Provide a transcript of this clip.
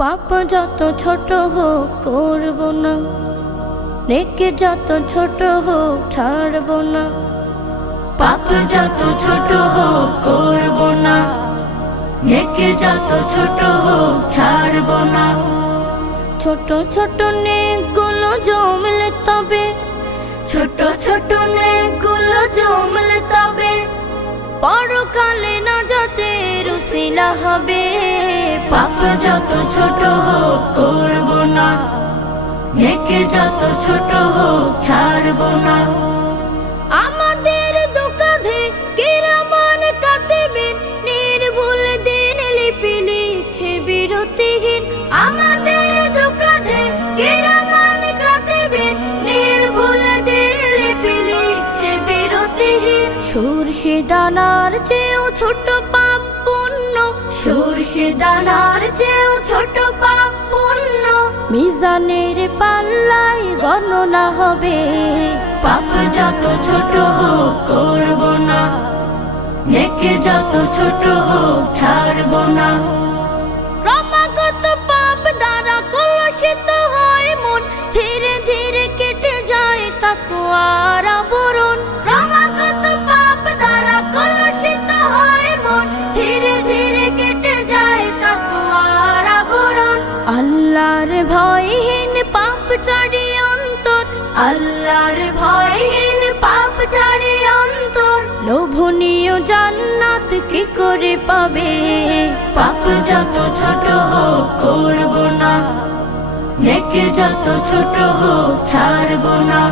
পাপ যত ছোট হোক করব না, নেকি যত ছোট হোক ছাড়ব না। পাপ যত ছোট হোক করব না, নেকি যত ছোট হোক ছাড়ব না। ছোট ছোট নেকগুলো জমলে তবে, ছোট ছোট নেকগুলো জমলে তবে পরকালে নাজাতের উসিলা হবে। পাপ যত ছোট হোক করব না, নেকি যত ছোট হোক ছাড়ব না। আমাদের দুকাধে কিরামান কাতিবিন নির্ভুল দিন লিপি লিখছে বিরতিহীন। আমাদের দুকাধে কিরামান কাতিবিন নির্ভুল দিন লিপি লিখছে বিরতিহীন। সূর্যে দানার চেয়েও ছোট পাপ পুণ্য, সূর্যে দানার চেয়েও ছোট পাপ পুণ্য মিজানের পাল্লায় গণনা হবে। পাপ যত ছোট হোক করব না, নেকি যত ছোট হোক ছাড়ব না। ক্রমাগত পাপ দ্বারা কলুষিত হয় মন, ধীরে ধীরে কেটে যায় তাকওয়ার আবরণ। ক্রমাগত পাপ দ্বারা কলুষিত হয় মন, ধীরে ধীরে কেটে যায় তাকওয়ার আবরণ। আল্লাহর ভয়হীন পাপ ছাড়ি অন্তর, আল্লাহর ভয়হীন পাপ ছাড়ি অন্তর লোভনীয় জান্নাত কি করে পাবে। পাপ যত ছোট হোক করব না, নেকি যত ছোট হোক ছাড়ব না।